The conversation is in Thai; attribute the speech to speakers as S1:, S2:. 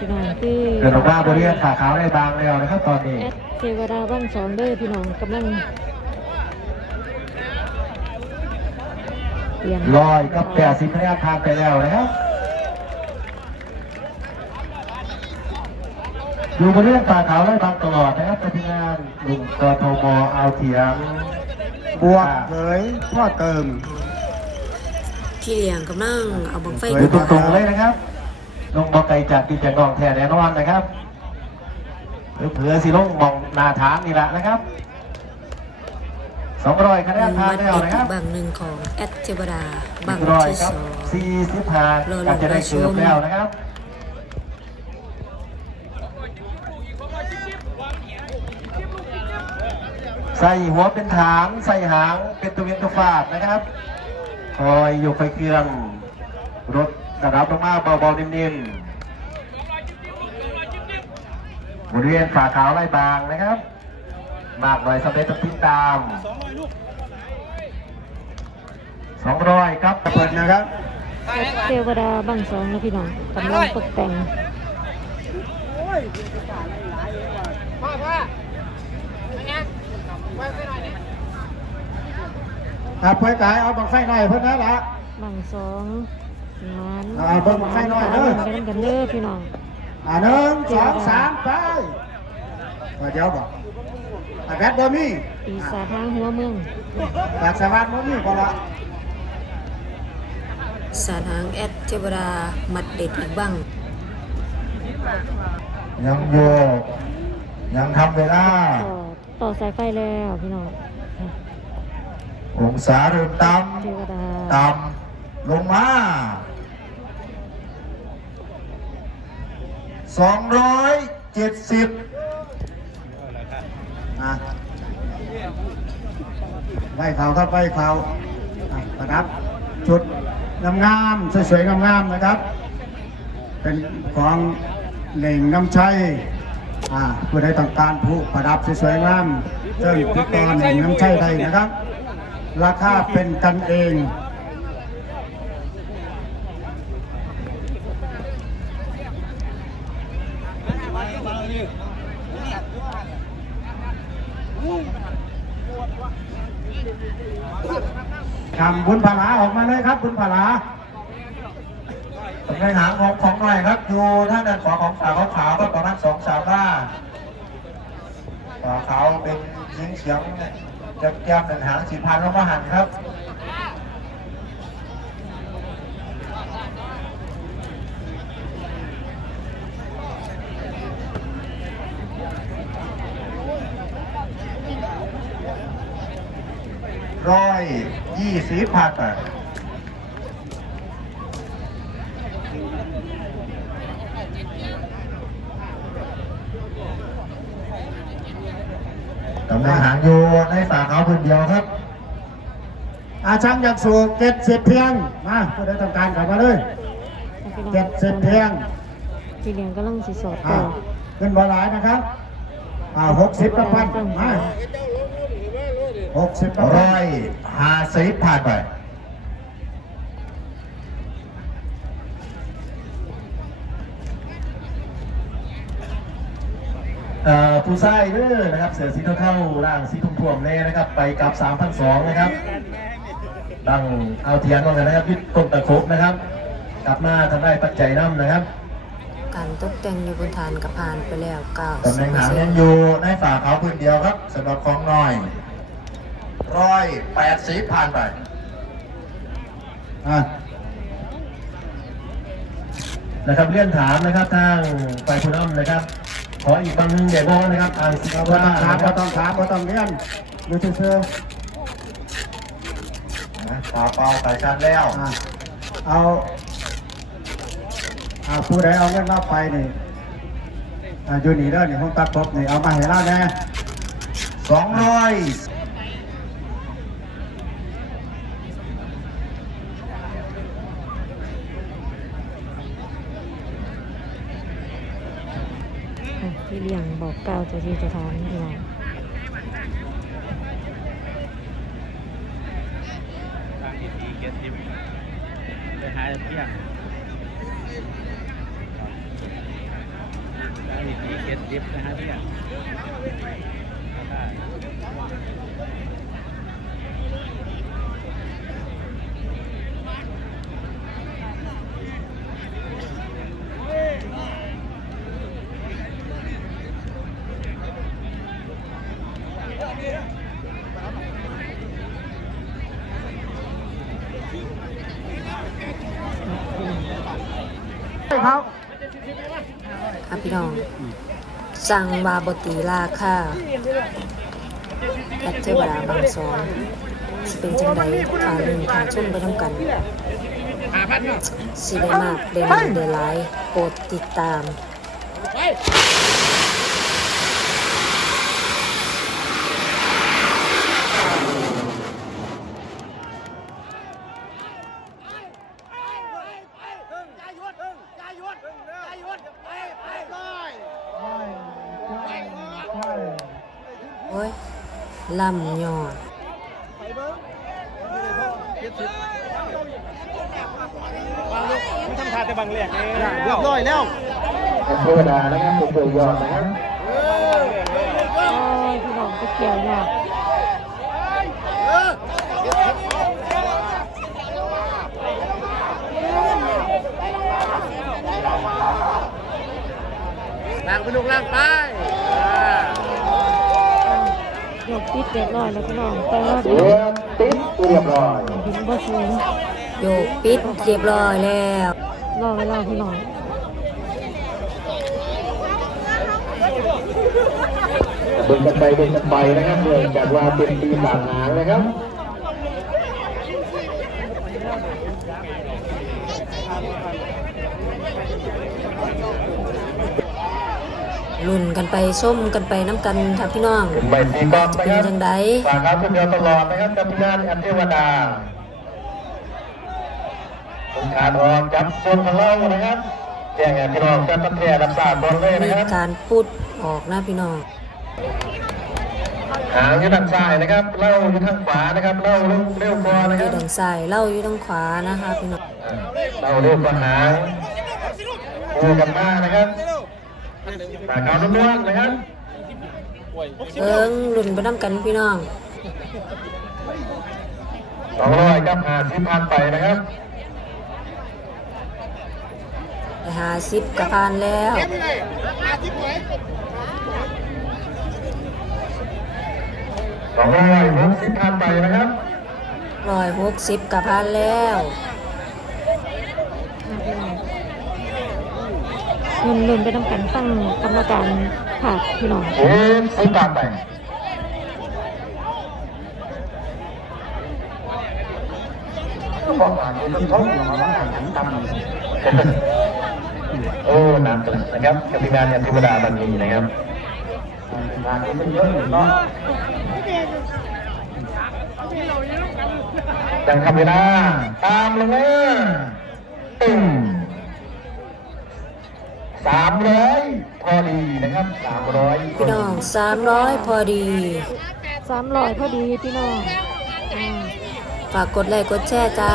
S1: พี่น้องคือ
S2: เกิดออกมาบริเวณขาขาวได้บางแล้วนะครับตอนนี้
S1: แอดเทวดาบ้านสองเด้อพี่น้องกำลังเตรียม
S2: ลอยกับแปดสิบคะแนนผ่านไปแล้วนะครับอยู่บริเวณขาขาวได้บางตลอดนะครับปฏิงานหนุ่มกทมเอาเถียง
S3: บวกเผยพ่อเติม
S4: พี่เลี้ยงกำลังเอาบังไฟ
S2: อยู่ตรงๆเลยนะครับ ลงบอไกลจากที่จะนองแทนแน่นอนนะครับหรือเผื่อสิลงมองหนาฐานนี่แหละนะครับสองร้อยคะแนนผ่าน
S4: มัด
S2: แล้ว
S4: เด็ด
S2: นะครับ
S4: บางหนึ่งของแอดเทวดา
S2: ห
S4: บาง
S2: นึ่งร้อย
S4: ที่
S2: ครั
S4: ส
S2: บ
S4: อง
S2: สี่สิบห้าอาจจะได้เกือบแล้วนะครับใส่หัวเป็นฐานใส่หางเป็นตัวเวียนตัวฟาดนะครับคอยอยู่ไฟเครื่องรถ กระดับลงมาเบาๆนิ่มๆบริเวณฝาขาวไล่บางนะครับ มากหน่อยสำเร็จต้องติดตามสองร้อยครับ
S3: เปิดนะครับ
S1: แอดเทวดาบ้านสองนะพี่น้องกำลังตกแต่ง
S3: อะเผยกายเอาบังไฟหน่อยเพิ่นนะละ
S1: บ้านสองงาน
S3: เอาเบิ่งบั้งไฟหน่อยเด้อ
S1: กันกันเด้อพี่น้อง
S3: อะหนึ่งสองสามไปมาเดี๋ยวบอกอะแบทบ่มี
S1: ปีศาจทางหัวเมือง
S3: ปากสวัสดิ์บ่มีพอละ
S4: สารหางแอดเทวดามัดเด็ดอีกบ้าง
S2: ยังโยกยังทำเวลา
S1: ต่อต่อสายไฟแล้วพี่น้อง
S2: องศาเริ่มต่
S1: เทวดาำ
S2: ต่ำลงมา สองร้อยเจ็ดสิบ
S3: อะไล่เขาครับไล่เขาอะประดับชุดงามๆสวยๆงามๆนะครับ เป็นของเหล่งน้ำชัยอ่าผู้ใดต้องการผู้ประดับสวยๆงามเจ้าติดต่อเหล่งน้ำชัยได้นะครับ ราคาเป็นกันเอง ทำบุญผาลาออกมาเลยครับบุญผาลา
S2: ตำแหน่งหางของของหน่อยครับอยู่ท่านด้านขวาของฝาขาวขาวก็ประมาณสองสามหน้าฝาขาวเป็นเฉียงเฉียงจะแก้มหนึ่งหางสีพันแล้วมาหันครับร้อย ยี่สิบพันอะตำแหน่งหางอยู่ในฝาขาวพื้นเดียวครับ
S3: อาช่างอยากสูบเก็ดเสร็จเพียง มาผู้ใดต้องการกลับมาเลย
S1: พี่น้อง
S3: เก็ดเสร็จเพียง
S1: พี่เลี้ยงกำลังสิสอด
S3: อ่า
S1: ต่อ
S3: ขึ้นบอลายนะครับ อ่าหกสิบกับพันมา หกสิบกับพั
S2: ร้
S3: น
S2: อยห้าสิบผ่านไปเอ่อผู้ไส้เด้อนะครับ เสือสีเท่าๆร่างสีทุ่มๆเลยนะครับ ไปกับ3,002นะครับ ดังเอาเทียนลงกันนะครับยึดต้นตะครบนะครับ กลับมาทำได้ปัจจัยน้ำนะครับ
S4: การตกแต่งอยู่บนฐานกับผ่านไปแล้วเก้า
S2: ตำแหน่งหางยังอยู่ในฝาขาวพื้นเดียวครับสำหรับของน้อย ร้อยแปดสิบผ่านไป
S3: อ่า
S2: นะครับเลื่อนถามนะครับทางไฟคุณอ้ำนะครับ ขออีกบางหนึ่งเดี๋ยวบอกนะครับอ่างสิบ
S3: เรา
S2: ว่า
S3: ต้องถาม
S2: นะค
S3: เรา
S2: รับ
S3: ต้องถามเราต้องเรียนดูเชื่อ
S2: นะฝาเปล่าสายชาร์จแล้ว
S3: ๆอ่าเอาอ่าผู้ใดเอาเงินรับไปนี่อ่าอยู่นี่เด้อนี่ห้องตัดครบนี่เอามาให้เราแน่
S2: สองร้อย
S1: เลี้ยงบอกกล่าวเจะที่เจะทานพี่น้อง
S5: ทางดีเกียรติไปหาเพียงดีเกสดิฟนะฮะเนี่ยง ด้
S3: ครับ
S4: ครับพี่น้อง สั่งวาบตีราคาแอดเทวดาบางสอนสิเป็นจังไดขาหนึ่งขาชุ่มไปทำกันสิได้มากเดนเดลไลท์โปรดติดตาม โอ้ยลำยอด
S5: ทำทาแต่บางเรียกเอง
S3: เรียบร้อยแล้ว
S2: เทวดานะครับเป็นตัวยอดนะครับ
S1: โอ้ยพี่น้องก็เกี่ยวยาก
S5: ล่างไปลูกล่างไปห
S1: ยกติดเรียบร้อยแล้วพี่น้องแต่ว่า
S2: เสียติดเรียบร้อย
S1: หินบ่สูง
S4: โยกปิดเรียบร้อยแล้ว
S1: รอเวลาพี่น้อง
S2: เดินกันไปเดินกันไปนะครับเนื่องจากว่าเป็นปีศาจหางนะครับ
S4: ลุ่นกันไปส้มกันไปน้ำกันครับพี่น้อง
S2: เป็นใบสีกรอบ
S4: จะ
S2: นะ
S4: เป็
S2: คนรับ
S4: จังได
S2: ฝากครับทุกเดือนตลอดนะครับกับพี่นานแอมเทวดาผมขาดออกจับคนของเรานะครับแจ้งให้พี่น้องกันตั้งแต่รับทราบบนเลย
S4: มี
S2: นะครับ
S4: การพูดออกนะพี่น้อง
S2: หางอยู่ด้านซ้ายนะครับ เล่าอยู่ทางขวานะครับเล่าเร็วเร็วกว่านะ
S4: อ
S2: ครั
S4: ยู่
S2: บ
S4: ทางซ้ายเล่าอยู่ทางขวานะคะพี่น้อง
S2: อ่าเล่าเร็วกว่าหางคู่กันมากนะครับ ฝากเขาล้วนๆนะครับ
S4: เอิงลุ่นไปน้ำกันพี่น้อง
S2: สองร้อยกับหาสิบพันไปนะครับ
S4: ไปหาซิปกระพานแล้ว
S2: สองร้อยหกสิบพันไปนะครับ
S4: ร้อยหกสิบกระพานแล้ว
S1: เงินเงินไปทำกันตั้งกรรมการขาดพี่น้อง
S2: เจ็ดสิบพันไปโอ้น้ำกระนะครับกับพี่งานเนี่ยเทวดาบันนีนะครับงานนี้เป็นเยอะอยู่เนาะยังทำเวลาตามลงมาตึ้ง สามร้อยพอดีนะครับสามร้อย
S4: พี่น้องสามร้อยพอดี
S1: สามร้อยพอดีพี่น้องอ่า
S4: ฝากกดไลค์กดแชร์จ้า